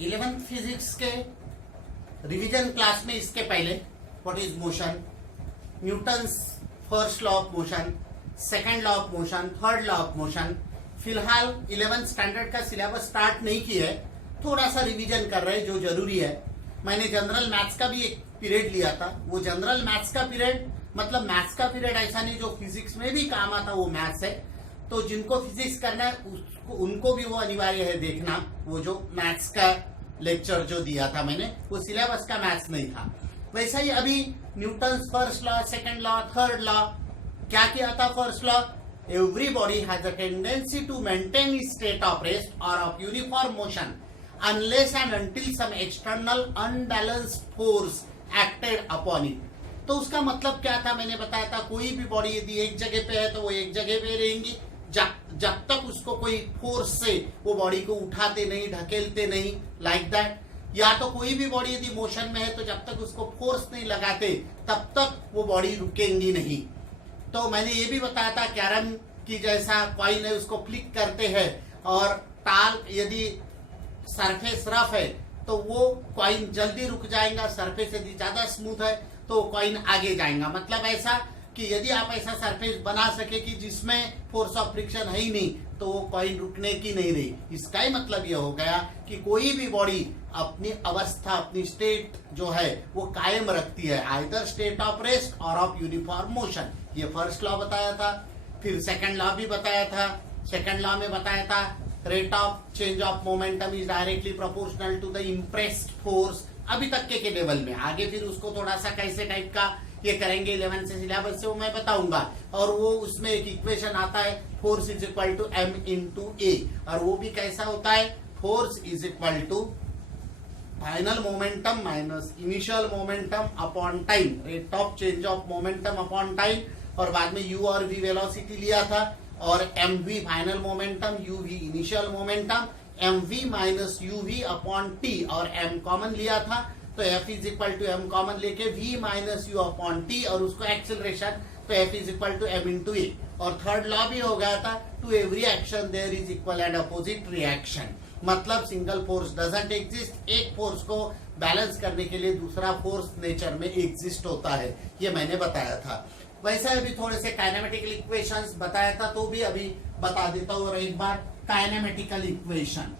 11th physics के revision class में इसके पहले what is motion, Newton's first law of motion, second law of motion, third law of motion. फिलहाल 11th standard का syllabus start नहीं किया है, थोड़ा सा रिवीजन कर रहे हैं जो जरूरी है। मैंने जनरल मैथ्स का भी एक पीरियड लिया था, वो जनरल मैथ्स का पीरियड मतलब मैथ्स का पीरियड ऐसा नहीं जो फिजिक्स में भी काम आता, वो मैथ्स है। तो जिनको फिजिक्स करना है उनको भी वो अनिवार्य है देखना, वो जो मैथ्स का लेक्चर जो दिया था मैंने, वो सिलेबस का मैथ्स नहीं था। वैसा ही अभी Newton's first law, second law, third law, क्या किया था first law, everybody has a tendency to maintain state of rest और of uniform motion unless and until some external unbalanced force acted upon it। तो उसका मतलब क्या था मैंने बताया था, कोई भी बॉडी यदि एक जगह पे है तो वो एक जगह पे रहेंगी जब तक उसको कोई फोर्स से वो बॉडी को उठाते नहीं, ढकेलते नहीं, लाइक दैट। या तो कोई भी बॉडी यदि मोशन में है तो जब तक उसको फोर्स नहीं लगाते तब तक वो बॉडी रुकेंगी नहीं। तो मैंने ये भी बताया था कैरम की जैसा कॉइन है, उसको फ्लिक करते हैं और टाल यदि सरफेस रफ है तो वो कॉइन जल्दी रुक जाएगा, सरफेस यदि ज्यादा स्मूथ है तो कॉइन आगे जाएगा। मतलब ऐसा कि यदि आप ऐसा सरफेस बना सके कि जिसमें फोर्स ऑफ फ्रिक्शन है ही नहीं तो वो कॉइन रुकने की नहीं रही। इसका ही मतलब ये हो गया कि कोई भी बॉडी अपनी अवस्था, अपनी स्टेट जो है वो कायम रखती है, आइदर स्टेट ऑफ रेस्ट और ऑफ यूनिफॉर्म मोशन। ये फर्स्ट लॉ बताया था। फिर सेकंड लॉ भी बताया था। सेकंड लॉ में बताया था rate of change of momentum is directly proportional to the impressed force. अभी तक के लेवल में, आगे फिर उसको थोड़ा सा कैसे टाइप का ये करेंगे 11 से सिलेबस से वो मैं बताऊंगा। और वो उसमें एक इक्वेशन आता है, force is equal to M into A, और वो भी कैसा होता है, force is equal to final momentum minus initial momentum upon time, rate of change of momentum upon time. और बाद में यू और वी वेलोसिटी लिया था, और M V final momentum, U V initial momentum, M V minus U V upon T, और M common लिया था तो F is equal to M common लेके V minus U upon T, और उसको एक्सेलरेशन तो F is equal to M into A. और third law भी हो गया था, to every action there is equal and opposite reaction. मतलब सिंगल फोर्स डजंट एग्जिस्ट, एक फोर्स को बैलेंस करने के लिए दूसरा फोर्स नेचर में एग्जिस्ट होता है, ये मैंने बताया था। वैसा अभी थोड़े से काइनेमेटिकल इक्वेशंस बताया था तो भी अभी बता देता हूं और एक बार काइनेमेटिकल इक्वेशन।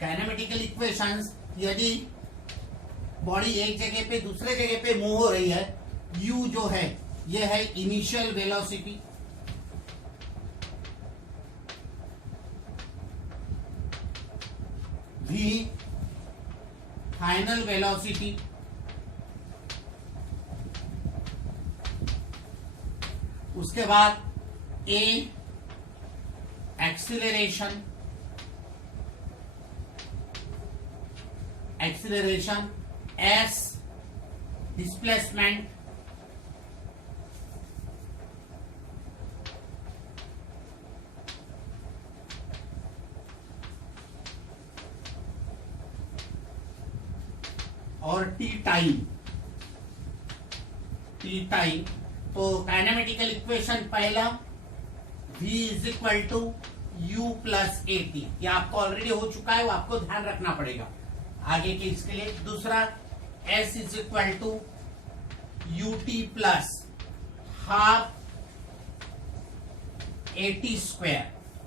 काइनेमेटिकल इक्वेशंस, यदि बॉडी एक जगह पे दूसरे जगह पे मूव हो रही है, u जो है ये है initial velocity, v final velocity, उसके बाद a एक्सीलरेशन, s डिस्प्लेसमेंट, और टी टाइम। तो काइनेमेटिकल इक्वेशन पहला v is equal to u plus a t, ये आपको ऑलरेडी हो चुका है, वो आपको ध्यान रखना पड़ेगा आगे के इसके लिए। दूसरा s is equal to U T plus half A T square.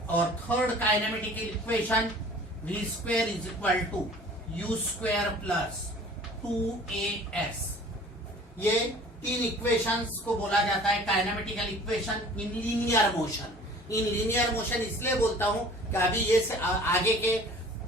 और third kinematical equation v square is equal to U square plus 2as। ये तीन इक्वेशंस को बोला जाता है kinematical equation in linear motion. In linear motion इसलिए बोलता हूं कि अभी ये आगे के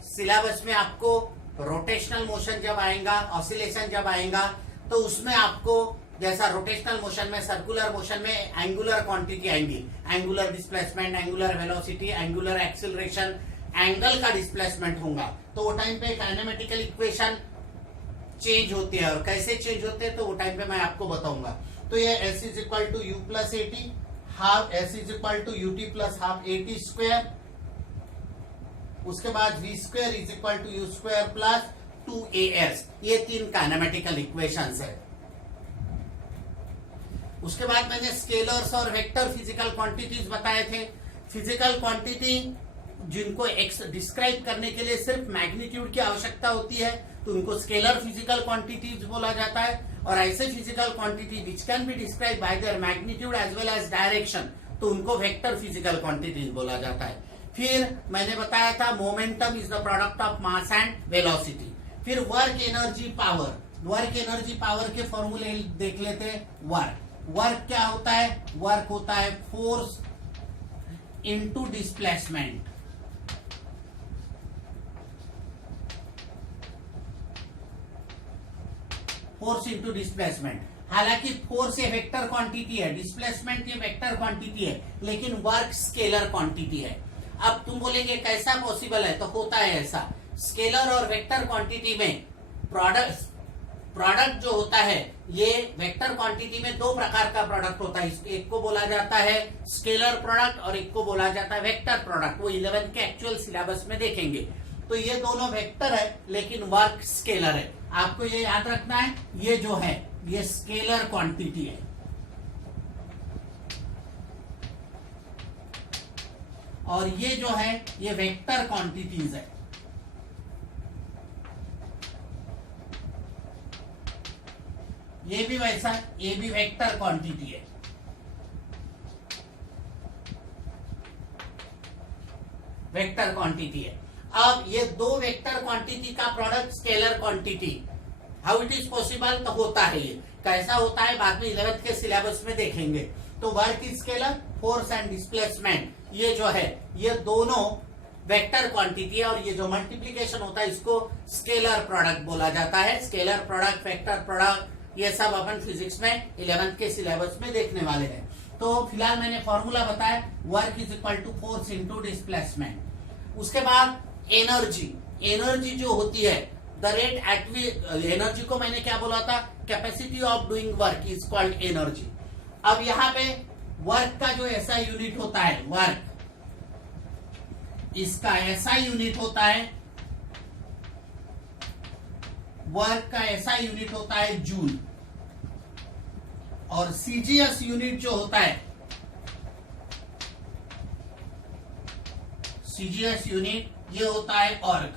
सिलेबस में आपको रोटेशनल मोशन जब आएगा, ऑसिलेशन जब आएगा, तो उसमें आपको जैसा रोटेशनल मोशन में, सर्कुलर मोशन में एंगुलर क्वांटिटी आएंगी, angular displacement, angular velocity, angular acceleration, angle का डिस्प्लेसमेंट होगा। तो वो टाइम पे काइनेमेटिकल इक्वेशन चेंज होती है, और कैसे चेंज होते हैं तो वो टाइम पे मैं आपको बताऊंगा। तो ये s is equal to u plus a t, half s is equal to U T plus half A T square, उसके बाद v square is equal to u square plus 2as, ये 3 काइनेमेटिकल इक्वेशंस है। उसके बाद मैंने scalars और vector physical quantities बताए थे। फिजिकल क्वांटिटी जिनको डिस्क्राइब करने के लिए सिर्फ मैग्नीट्यूड की आवश्यकता होती है तो उनको स्केलर फिजिकल क्वांटिटीज बोला जाता है, और ऐसे physical quantity which can be describe by their magnitude as well as direction तो उनको वेक्टर फिजिकल क्वांटिटीज बोला जाता है। फिर मैंने बताया था momentum is the product of mass and velocity. फिर work energy power, work energy power के फॉर्मूले देख लेते हैं। वर्क क्या होता है? वर्क होता है force into displacement. Force into displacement. हालांकि फोर्स ये वेक्टर क्वांटिटी है, डिस्प्लेसमेंट ये वेक्टर क्वांटिटी है, लेकिन वर्क स्केलर क्वांटिटी है। अब तुम बोलेंगे कैसा पॉसिबल है? तो होता है ऐसा, स्केलर और वेक्टर क्वांटिटी में प्रोडक्ट जो होता है ये वेक्टर क्वांटिटी में दो प्रकार का प्रोडक्ट होता है। एक को बोला जाता है स्केलर प्रोडक्ट और एक को बोला जाता है वेक्टर प्रोडक्ट। वो 11th के एक्चुअल सिलेबस में देखेंगे। तो ये दोनों वेक्टर है लेकिन वर्क स्केलर है। आपको ये याद रखना है, ये जो है ये स्केलर क्वांटिटी है और ये जो है ये वेक्टर क्वांटिटीज है। ये भी वैसा, ये भी वेक्टर क्वांटिटी है। वेक्टर क्वांटिटी है। अब ये दो वेक्टर क्वांटिटी का product scalar quantity, how it is possible? तो होता है। ये कैसा होता है बाद में 11th के सिलेबस में देखेंगे। तो work is scalar, force and displacement ये जो है ये दोनों वेक्टर क्वांटिटी है, और ये जो मल्टीप्लीकेशन होता है इसको स्केलर प्रोडक्ट बोला जाता है। स्केलर प्रोडक्ट, वेक्टर प्रोडक्ट ये सब अपन फिजिक्स में 11th के सिलेबस में देखने वाले हैं। तो फिलहाल मैंने फॉर्मूला बताया, work is equal to force into displacement. उसके बाद एनर्जी, एनर्जी जो होती है द रेट एट एनर्जी को मैंने क्या बोला था? Capacity of doing work is called energy. अब यहाँ पे वर्क का जो ऐसा यूनिट होता है, वर्क इसका ऐसा यूनिट होता है, वर्क का ऐसा यूनिट होता है जूल, और सीजीएस यूनिट जो होता है, सीजीएस यूनिट ये होता है ऑर्ग।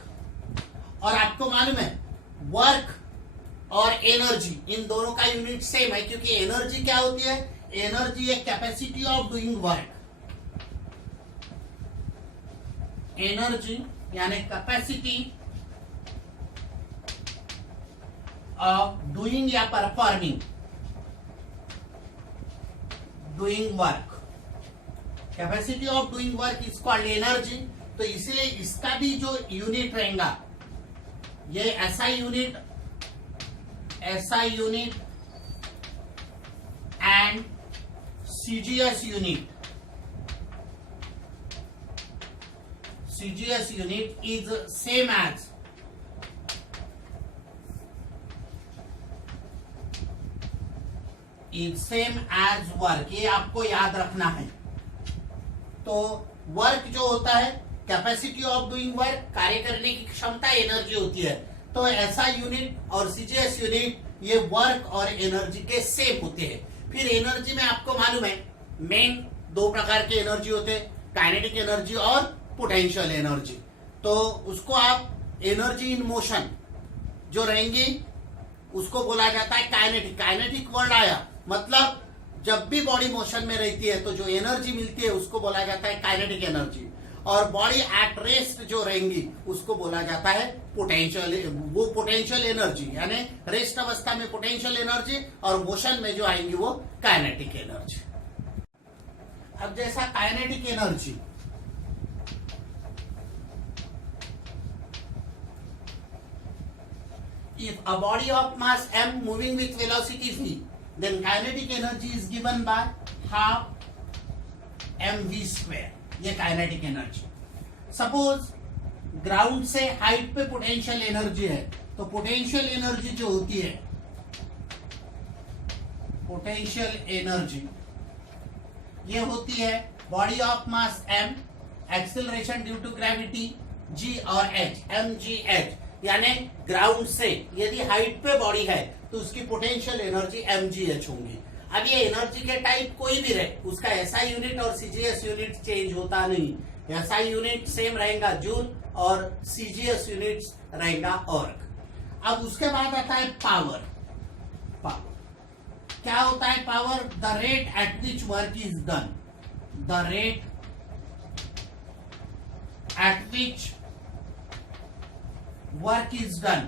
और आपको मालूम है वर्क और एनर्जी इन दोनों का यूनिट सेम है, क्योंकि एनर्जी क्या होती है? एनर्जी है capacity of doing work. Energy यानी कैपेसिटी ऑफ डूइंग या performing, doing work. Capacity of doing work is called energy. तो इसलिए इसका भी जो यूनिट रहेगा ये ऐसा unit and CGS unit, CGS unit is same as work. ये आपको याद रखना है। तो वर्क जो होता है कैपेसिटी ऑफ डूइंग वर्क, कार्य करने की क्षमता एनर्जी होती है। तो ऐसा यूनिट और सीजीएस यूनिट ये वर्क और एनर्जी के सेम होते हैं। फिर एनर्जी में आपको मालूम है मेन दो प्रकार के एनर्जी होते हैं, काइनेटिक एनर्जी और पोटेंशियल एनर्जी। तो उसको आप एनर्जी इन मोशन जो रहेंगी उसको बोला जाता है काइनेटिक। काइनेटिक वर्ड आया मतलब जब भी बॉडी मोशन में रहती है तो जो एनर्जी मिलती है उसको बोला जाता है काइनेटिक एनर्जी, और बॉडी एट रेस्ट जो रहेंगी उसको बोला जाता है पोटेंशियल। वो पोटेंशियल एनर्जी यानी रेस्ट अवस्था में पोटेंशियल एनर्जी और मोशन में जो आएंगी वो काइनेटिक एनर्जी। अब जैसा kinetic energy, if a body of mass m moving with velocity v, then kinetic energy is given by half mv square। ये काइनेटिक एनर्जी। सपोज ग्राउंड से हाइट पे पोटेंशियल एनर्जी है, तो पोटेंशियल एनर्जी जो होती है, पोटेंशियल एनर्जी ये होती है body of mass m, acceleration due to gravity G और एच, एम जी एच, यानी ग्राउंड से यदि हाइट पे बॉडी है तो उसकी potential energy M G H होंगी। अब ये एनर्जी के टाइप कोई भी रहे, उसका एसआई यूनिट और सीजीएस यूनिट चेंज होता नहीं। एसआई यूनिट सेम रहेगा जूल और सीजीएस यूनिट रहेगा अर्ग। अब उसके बाद आता है पावर। पावर क्या होता है? Power the rate at which work is done, the rate at which work is done,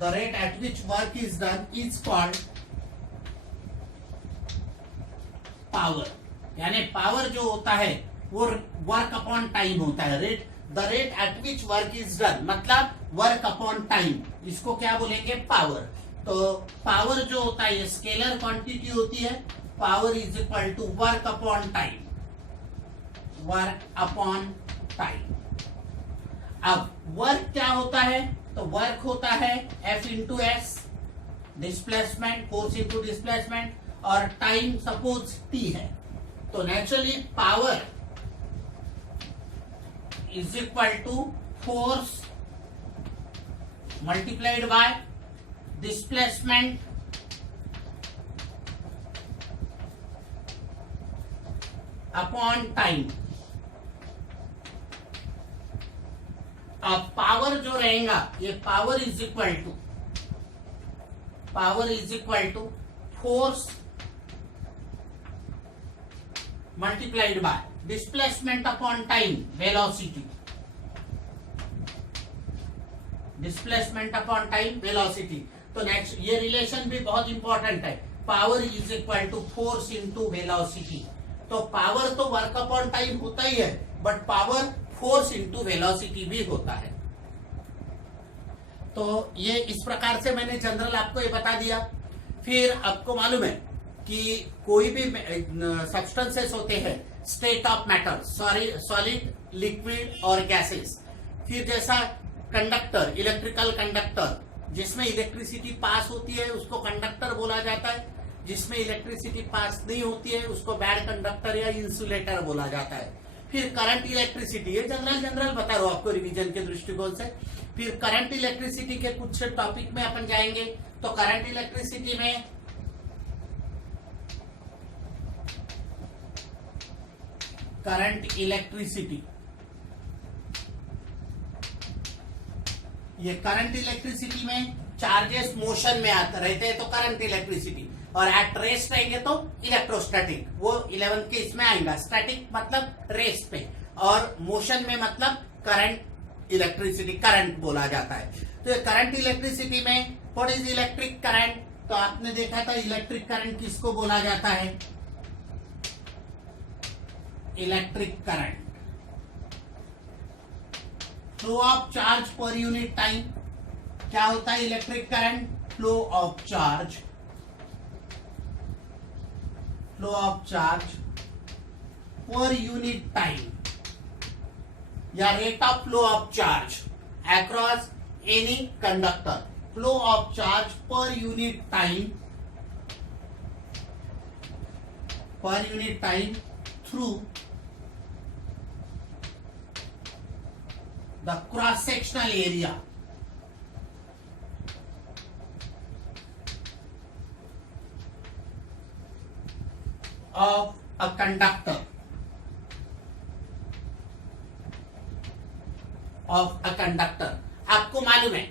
the rate at which work is done is called power। यानी पावर जो होता है वो वर्क अपॉन टाइम होता है। Rate, the rate at which work is done मतलब work upon time, इसको क्या बोलेंगे? पावर। तो पावर जो होता है ये स्केलर क्वांटिटी होती है। Power is equal to work upon time, work upon time. अब वर्क क्या होता है? तो वर्क होता है F into s, displacement, force into displacement, और टाइम सपोज T है। तो naturally power is equal to force multiplied by displacement upon time. अब पावर जो रहेगा ये power is equal to force multiplied by displacement upon time, velocity, displacement upon time velocity. तो next ये relation भी बहुत इंपॉर्टेंट है। Power is equal to force into velocity. तो पावर तो वर्क अपॉन टाइम होता ही है, but power force into velocity भी होता है। तो ये इस प्रकार से मैंने जनरल आपको ये बता दिया। फिर आपको मालूम है कि कोई भी सब्सटेंसेस होते हैं, state of matter, solid, liquid और गैसेस। फिर जैसा कंडक्टर, इलेक्ट्रिकल कंडक्टर, जिसमें इलेक्ट्रिसिटी पास होती है उसको कंडक्टर बोला जाता है। जिसमें इलेक्ट्रिसिटी पास नहीं होती है उसको बैड कंडक्टर या इंसुलेटर बोला जाता है। फिर करंट इलेक्ट्रिसिटी, ये जनरल बता रहा हूं आपको रिवीजन के दृष्टिकोण से। फिर करंट इलेक्ट्रिसिटी के कुछ टॉपिक में अपन जाएंगे। तो करंट इलेक्ट्रिसिटी में ये करंट इलेक्ट्रिसिटी में चार्जेस मोशन में आते रहते हैं तो करंट इलेक्ट्रिसिटी, और एट रेस्ट रहेंगे तो इलेक्ट्रोस्टैटिक। वो 11 के इसमें आएगा। स्टैटिक मतलब रेस्ट पे, और मोशन में मतलब करंट इलेक्ट्रिसिटी, करंट बोला जाता है। तो ये करंट इलेक्ट्रिसिटी में व्हाट इज इलेक्ट्रिक करंट? तो आपने देखा था इलेक्ट्रिक करंट किसको बोला जाता है? Electric current, flow of charge per unit time. क्या होता है electric current? Flow of charge per unit time, या rate of flow of charge across any conductor. Flow of charge per unit time through the cross-sectional area of a conductor, आपको मालूम है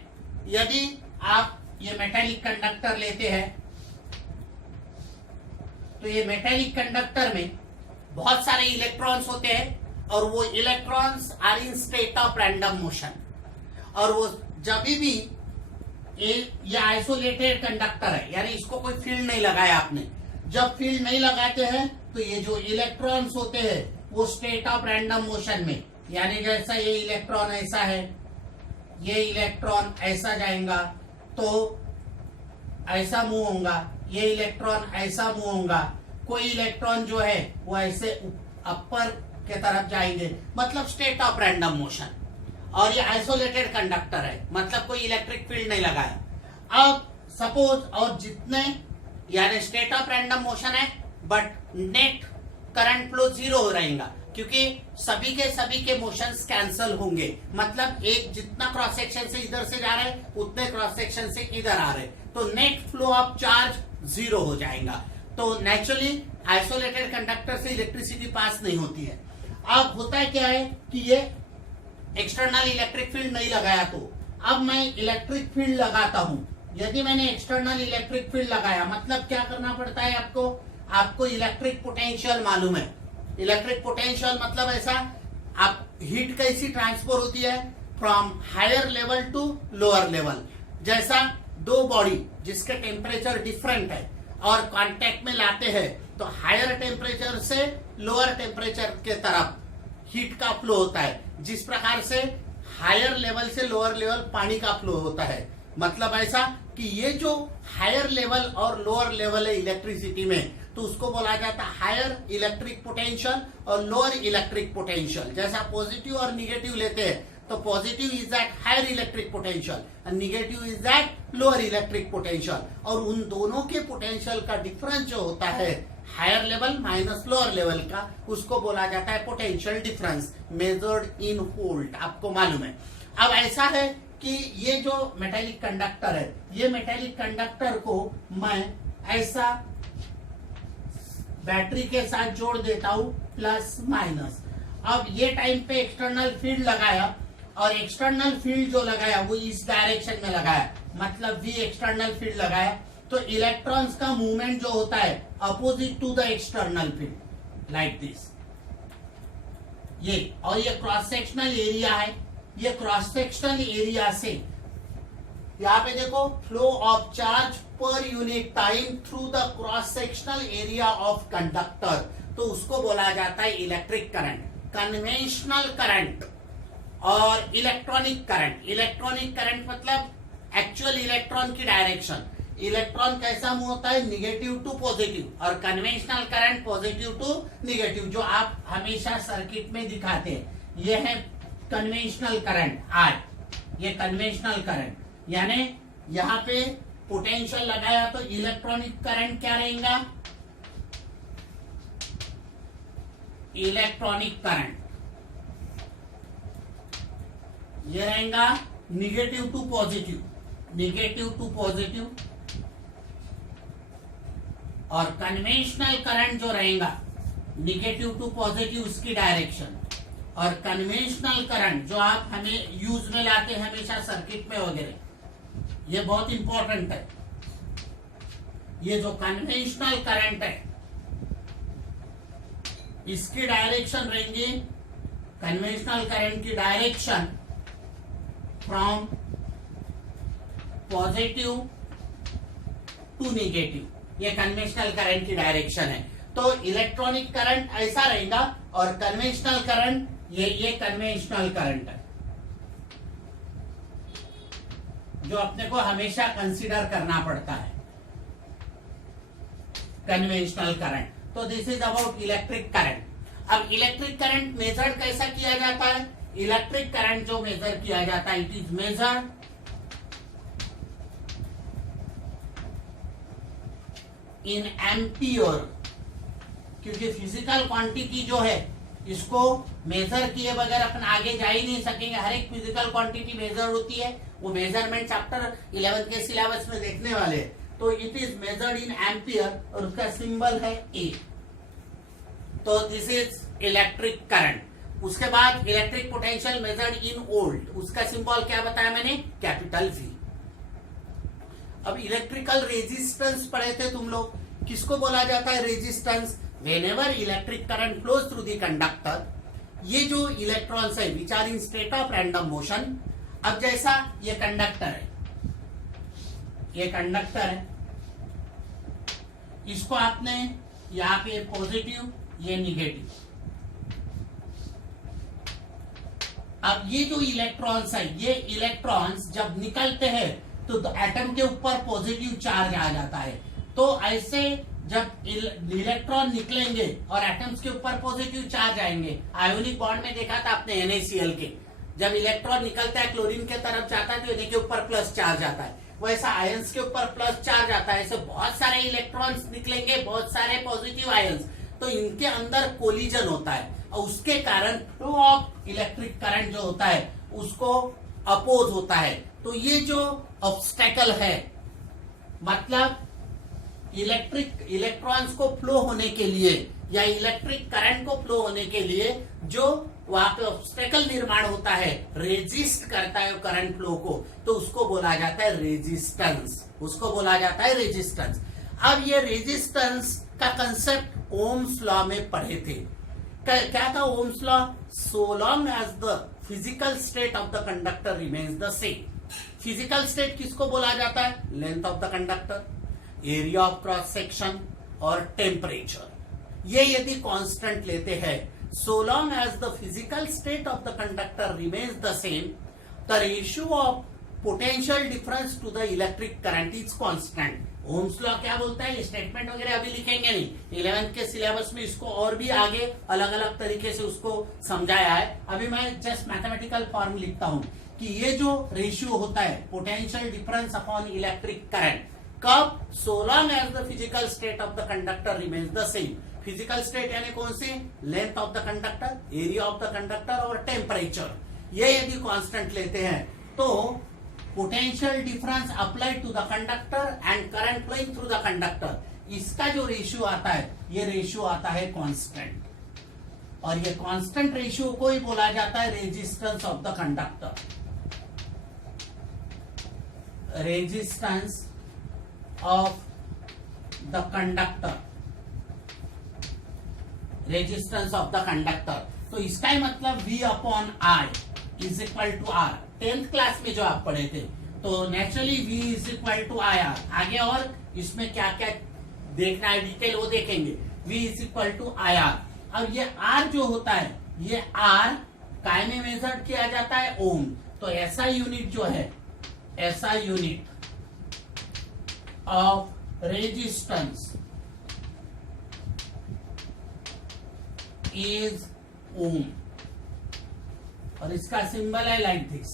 यदि आप ये मेटेलिक कंडक्टर लेते हैं तो ये मेटेलिक कंडक्टर में बहुत सारे इलेक्ट्रॉन्स होते हैं, और वो electrons are in state of random motion. और वो जब भी ये आइसोलेटेड कंडक्टर है, यानी इसको कोई फील्ड नहीं लगाया आपने। जब फील्ड नहीं लगाते हैं तो ये जो इलेक्ट्रॉन्स होते हैं वो स्टेट ऑफ रैंडम मोशन में, यानी जैसा ये इलेक्ट्रॉन ऐसा है, ये इलेक्ट्रॉन ऐसा जाएगा तो ऐसा मूव होगा, ये इलेक्ट्रॉन ऐसा मूव होगा, कोई इलेक्ट्रॉन जो है वो ऐसे अपर के तरफ जाएंगे, मतलब स्टेट ऑफ रैंडम मोशन। और ये आइसोलेटेड कंडक्टर है, मतलब कोई इलेक्ट्रिक फील्ड नहीं लगाया। अब सपोज, और जितने, यानी स्टेट ऑफ रैंडम मोशन है but net current flow zero हो रहेगा, क्योंकि सभी के मोशंस कैंसल होंगे। मतलब एक जितना क्रॉस सेक्शन से इधर से जा रहे हैं उतने क्रॉस सेक्शन से इधर आ रहे, तो net flow of charge zero हो जाएगा। तो नेचुरली आइसोलेटेड कंडक्टर से इलेक्ट्रिसिटी पास नहीं होती है। अब होता है क्या है कि ये एक्सटर्नल इलेक्ट्रिक फील्ड नहीं लगाया, तो अब मैं इलेक्ट्रिक फील्ड लगाता हूं। यदि मैंने एक्सटर्नल इलेक्ट्रिक फील्ड लगाया, मतलब क्या करना पड़ता है आपको इलेक्ट्रिक पोटेंशियल मालूम है। इलेक्ट्रिक पोटेंशियल मतलब ऐसा, आप हीट कैसी ट्रांसफर होती है from higher level to lower level. जैसा दो बॉडी जिसके टेम्परेचर डिफरेंट है और कांटेक्ट में लाते हैं, तो हायर टेम्परेचर से लोअर टेम्परेचर के तरफ हीट का फ्लो होता है। जिस प्रकार से हायर लेवल से लोअर लेवल पानी का फ्लो होता है, मतलब ऐसा कि ये जो हायर लेवल और लोअर लेवल है इलेक्ट्रिसिटी में, तो उसको बोला जाता है हायर इलेक्ट्रिक पोटेंशियल और लोअर इलेक्ट्रिक पोटेंशियल। जैसा पॉजिटिव और निगेटिव लेते हैं, तो positive is that higher electric potential और negative is that lower electric potential. और उन दोनों के पोटेंशियल का डिफरेंस जो होता है higher level minus lower level का, उसको बोला जाता है potential difference measured in volt. आपको मालूम है। अब ऐसा है कि ये जो मेटेलिक कंडक्टर है, ये मेटेलिक कंडक्टर को मैं ऐसा बैटरी के साथ जोड़ देता हूं प्लस माइनस। अब ये टाइम पे एक्सटर्नल फील्ड लगाया, और एक्सटर्नल फील्ड जो लगाया वो इस डायरेक्शन में लगाया, मतलब वी एक्सटर्नल फील्ड लगाया, तो इलेक्ट्रॉन्स का मूवमेंट जो होता है opposite to the external field like this ये। और ये क्रॉस सेक्शनल एरिया है, ये क्रॉस सेक्शनल एरिया से यहाँ पे देखो flow of charge per unit time through the cross sectional area of conductor, तो उसको बोला जाता है इलेक्ट्रिक करंट, कन्वेंशनल करंट और इलेक्ट्रॉनिक करंट। इलेक्ट्रॉनिक करंट मतलब एक्चुअल इलेक्ट्रॉन की डायरेक्शन, इलेक्ट्रॉन कैसा मूव होता है निगेटिव टू पॉजिटिव, और conventional current positive to negative, जो आप हमेशा सर्किट में दिखाते हैं। ये है कन्वेंशनल करंट I, ये कन्वेंशनल करंट, यानी यहाँ पे पोटेंशियल लगाया तो इलेक्ट्रॉनिक करंट क्या रहेगा, इलेक्ट्रॉनिक करंट ये रहेगा negative to positive, negative to positive. और कन्वेंशनल करंट जो रहेगा निगेटिव टू पॉजिटिव उसकी डायरेक्शन, और कन्वेंशनल करंट जो आप हमें यूज में लाते हैं हमेशा सर्किट में वगैरह, ये बहुत इंपॉर्टेंट है। ये जो कन्वेंशनल करंट है इसकी डायरेक्शन रहेंगे, कन्वेंशनल करंट की direction from positive to negative, ये कन्वेंशनल करंट की डायरेक्शन है। तो इलेक्ट्रॉनिक करंट ऐसा रहेगा, और कन्वेंशनल करंट ये कन्वेंशनल करंट है जो अपने को हमेशा कंसीडर करना पड़ता है, कन्वेंशनल करंट। तो this is about electric current. अब इलेक्ट्रिक करंट मेजर कैसा किया जाता है, इलेक्ट्रिक करंट जो मेजर किया जाता है it is measured in ampere, क्योंकि फिजिकल क्वांटिटी जो है इसको मेजर किए बगैर अपन आगे जा ही नहीं सकेंगे। हर एक फिजिकल क्वांटिटी मेजर होती है, वो मेजरमेंट चैप्टर 11 के सिलेबस में देखने वाले हैं। तो it is measured in ampere और उसका सिंबल है ए। तो दिस इज इलेक्ट्रिक करंट। उसके बाद electric potential measured in volt, उसका सिंबल क्या बताया मैंने, कैपिटल वी। अब इलेक्ट्रिकल रेजिस्टेंस पढ़े थे तुम लोग, किसको बोला जाता है resistance, whenever electric current flows through the conductor, ये जो इलेक्ट्रॉन्स है which are in state of random motion. अब जैसा ये कंडक्टर है, ये कंडक्टर है, इसको आपने यहाँ पे पॉजिटिव ये निगेटिव। अब ये जो इलेक्ट्रॉन्स है, ये इलेक्ट्रॉन्स जब निकलते हैं तो एटम के ऊपर पॉजिटिव चार्ज आ जाता है। तो ऐसे जब इलेक्ट्रॉन निकलेंगे और एटम्स के ऊपर पॉजिटिव चार्ज आएंगे, आयोनिक बॉन्ड में देखा था आपने NaCl के, जब इलेक्ट्रॉन निकलता है क्लोरीन के तरफ जाता है तो इन्हीं के ऊपर प्लस चार्ज आता है, वैसा आयंस के ऊपर प्लस चार्ज आता है। ऐसे बहुत सारे इलेक्ट्रॉन्स निकलेंगे, बहुत सारे पॉजिटिव आयंस, तो इनके अंदर कोलिजन होता है और उसके कारण फ्लो ऑफ इलेक्ट्रिक करंट जो होता है उसको अपोज होता है। तो ये जो ऑब्स्टेकल है, मतलब इलेक्ट्रॉन्स को फ्लो होने के लिए या इलेक्ट्रिक करंट को फ्लो होने के लिए जो वहां पे ऑब्स्टेकल निर्माण होता है, रेजिस्ट करता है करंट फ्लो को, तो उसको बोला जाता है रेजिस्टेंस। उसको बोला जाता है रेजिस्टेंस। अब ये रेजिस्टेंस का कंसेप्ट ओम्स लॉ में पढ़े थे। क्या था Ohm's law? So long as the physical state of the conductor remains the same. Physical state किसको बोला जाता है? Length of the conductor, area of cross section और टेम्परेचर। ये यदि कांस्टेंट लेते हैं, so long as the physical state of the conductor remains the same, the ratio of potential difference to the electric current is constant. Ohm's law क्या बोलता है? Statement वगैरह अभी लिखेंगे नहीं, 11th के सिलेबस में इसको और भी आगे अलग अलग तरीके से उसको समझाया है। अभी मैं जस्ट मैथमेटिकल फॉर्म लिखता हूं कि ये जो रेशियो होता है potential difference upon electric current, कब? so long as the physical state of the conductor remains the same. Physical state यानी कौन सी? Length of the conductor, area of the conductor और टेम्परेचर। ये यदि कांस्टेंट लेते हैं तो potential difference applied to the conductor and current flowing through the conductor, इसका जो रेशियो आता है ये रेशियो आता है कांस्टेंट। और ये कांस्टेंट रेशियो को ही बोला जाता है resistance of the conductor. Resistance of the conductor, resistance of the conductor. तो इसका ही मतलब V upon I is equal to R। 10th class में जो आप पढ़े थे, तो naturally V is equal to IR। आगे और इसमें क्या क्या देखना है डिटेल वो देखेंगे। V is equal to IR। अब ये R जो होता है, ये R काय में मेजर किया जाता है? ओम। तो ऐसा यूनिट जो है, ऐसा यूनिट ऑफ रेजिस्टेंस इज ओम, और इसका सिंबल है लाइक दिस।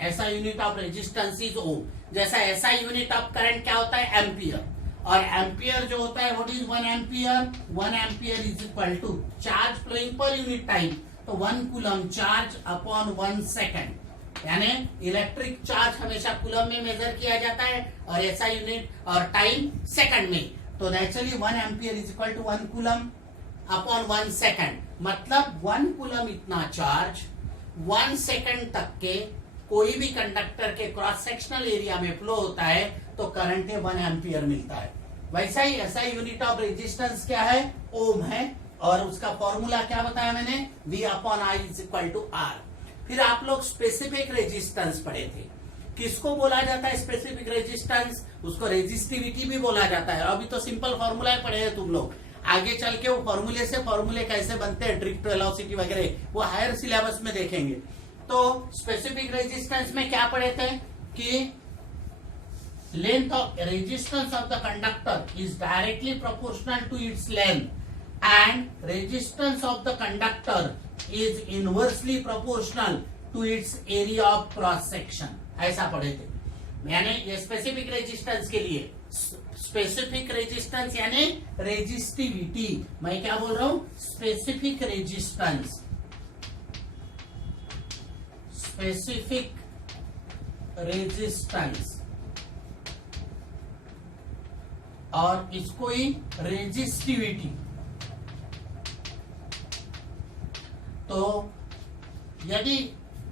ऐसा यूनिट ऑफ रेजिस्टेंस इज ओम। जैसा ऐसा यूनिट ऑफ करंट क्या होता है? एम्पियर। और एम्पियर जो होता है what is 1 ampere? 1 ampere is equal to charge flowing per unit time, तो 1 कूलम चार्ज अपॉन 1 सेकेंड। यानी इलेक्ट्रिक चार्ज हमेशा कूलम में मेजर किया जाता है और ऐसा यूनिट और टाइम सेकंड में। तो naturally 1 ampere is equal to 1 coulomb upon 1 second, मतलब 1 कूलम इतना चार्ज 1 सेकेंड तक के कोई भी कंडक्टर के क्रॉस सेक्शनल एरिया में फ्लो होता है तो करंट 1 एम्पियर मिलता है। वैसा ही ऐसा यूनिट ऑफ रेजिस्टेंस क्या है? ओम है। और उसका फॉर्मूला क्या बताया मैंने? V upon I is equal to R। फिर आप लोग स्पेसिफिक रेजिस्टेंस पढ़े थे। किसको बोला जाता है स्पेसिफिक रेजिस्टेंस? उसको रेजिस्टिविटी भी बोला जाता है। अभी तो सिंपल फॉर्मूला पढ़े हैं तुम लोग, आगे चल के वो फॉर्मूले कैसे बनते हैं, ड्रिफ्ट वेलोसिटी वगैरह, वो हायर सिलेबस में देखेंगे। तो स्पेसिफिक रेजिस्टेंस में क्या पढ़े थे कि length of resistance of the conductor is directly proportional to its length and resistance of the conductor is inversely proportional to its area of cross section. ऐसा पढ़े थे। यानी ये स्पेसिफिक रेजिस्टेंस के लिए, स्पेसिफिक रेजिस्टेंस यानी रेजिस्टिविटी। मैं क्या बोल रहा हूं? स्पेसिफिक रेजिस्टेंस, स्पेसिफिक रेजिस्टेंस, और इसको ही रेजिस्टिविटी। तो यदि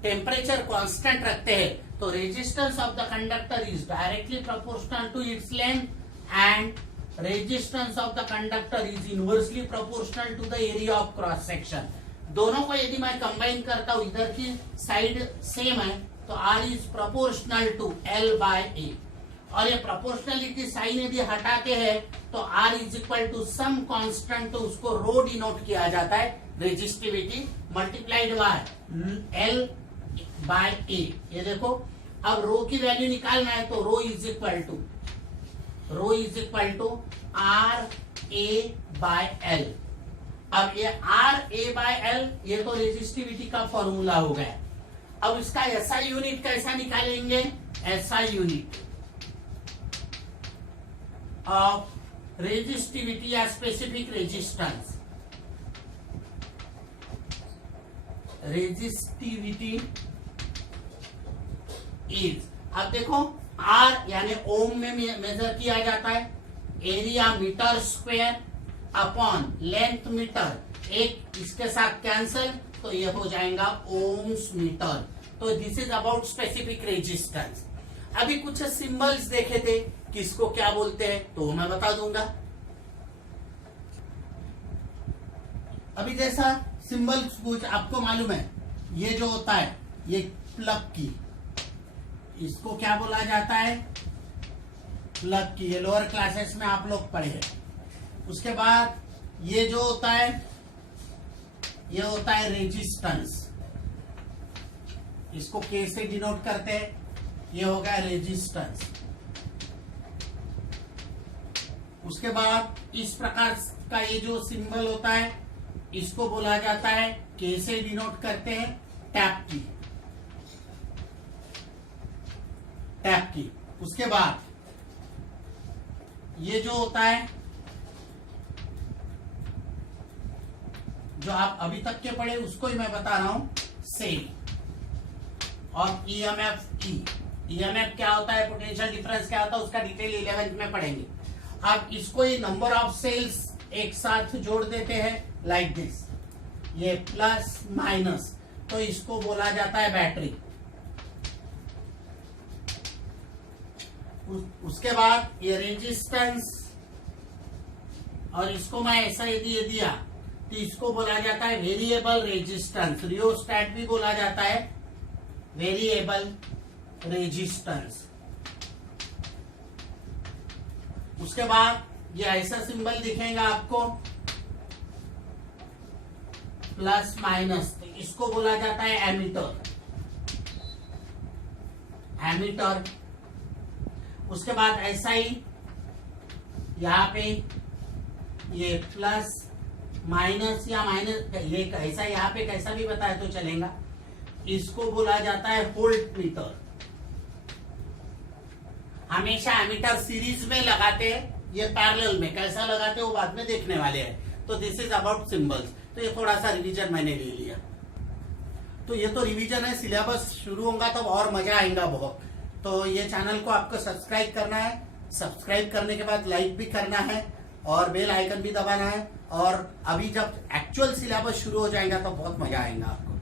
टेम्परेचर कांस्टेंट रखते हैं तो resistance of the conductor is directly proportional to its length and resistance of the conductor is inversely proportional to the area of cross section. दोनों को यदि मैं कंबाइन करता हूं, इधर की साइड सेम है तो R is proportional to L by A। और ये प्रोपोर्शनलिटी साइन यदि हटाते हैं तो R is equal to some constant, तो उसको रो डिनोट किया जाता है resistivity multiplied by L by A। ये देखो, अब रो की वैल्यू निकालना है तो rho is equal to R A by L। अब ये R A बाय L ये तो रेजिस्टिविटी का फॉर्मूला हो गया। अब इसका ऐसा यूनिट कैसा निकालेंगे? ऐसा यूनिट ऑफ रेजिस्टिविटी या स्पेसिफिक रेजिस्टेंस, रेजिस्टिविटी इज, अब देखो आर यानी ओम में मेजर किया जाता है, area metre square upon length metre, एक इसके साथ कैंसल तो ये हो जाएगा ओम्स मीटर। तो this is about specific resistance. अभी कुछ सिंबल्स देखे थे किसको क्या बोलते हैं तो मैं बता दूंगा। अभी जैसा सिंबल्स कुछ आपको मालूम है, ये जो होता है ये प्लग की, इसको क्या बोला जाता है, प्लग की, ये लोअर क्लासेस में आप लोग पढ़े हैं। उसके बाद ये जो होता है ये होता है रेजिस्टेंस, इसको के से डिनोट करते हैं, ये हो गया रेजिस्टेंस। उसके बाद इस प्रकार का ये जो सिंबल होता है इसको बोला जाता है, के से डिनोट करते हैं टैप की, टैप की। उसके बाद ये जो होता है जो आप अभी तक के पढ़े उसको ही मैं बता रहा हूं, सेल। और ईएमएफ ई, ईएमएफ क्या होता है, पोटेंशियल डिफरेंस क्या होता है, उसका डिटेल 11th में पढ़ेंगे। अब इसको ही नंबर ऑफ सेल्स एक साथ जोड़ देते हैं लाइक दिस, ये प्लस माइनस, तो इसको बोला जाता है बैटरी। उसके बाद ये रेजिस्टेंस, और इसको मैं ऐसा यदि दिया तो इसको बोला जाता है वेरिएबल रेजिस्टेंस, रियोस्टैट भी बोला जाता है वेरिएबल रेजिस्टेंस। उसके बाद ये ऐसा सिंबल दिखेगा आपको प्लस माइनस, तो इसको बोला जाता है एमीटर, एमीटर। उसके बाद ऐसा ही यहां पे ये प्लस माइनस या माइनस, ये ऐसा यहाँ पे कैसा भी बताए तो चलेगा, इसको बोला जाता है वोल्ट मीटर। हमेशा एमीटर सीरीज में लगाते हैं, ये पैरेलल में कैसा लगाते हैं वो बाद में देखने वाले हैं। तो दिस इज अबाउट सिंबल्स। तो ये थोड़ा सा रिवीजन मैंने ले लिया। तो ये तो रिवीजन है, सिलेबस शुरू होगा तब और मजा आएगा बहुत। तो ये चैनल को आपको सब्सक्राइब करना है, सब्सक्राइब करने के बाद लाइक भी करना है और बेल आइकन भी दबाना है। और अभी जब एक्चुअल सिलेबस शुरू हो जाएगा तो बहुत मजा आएगा आपको।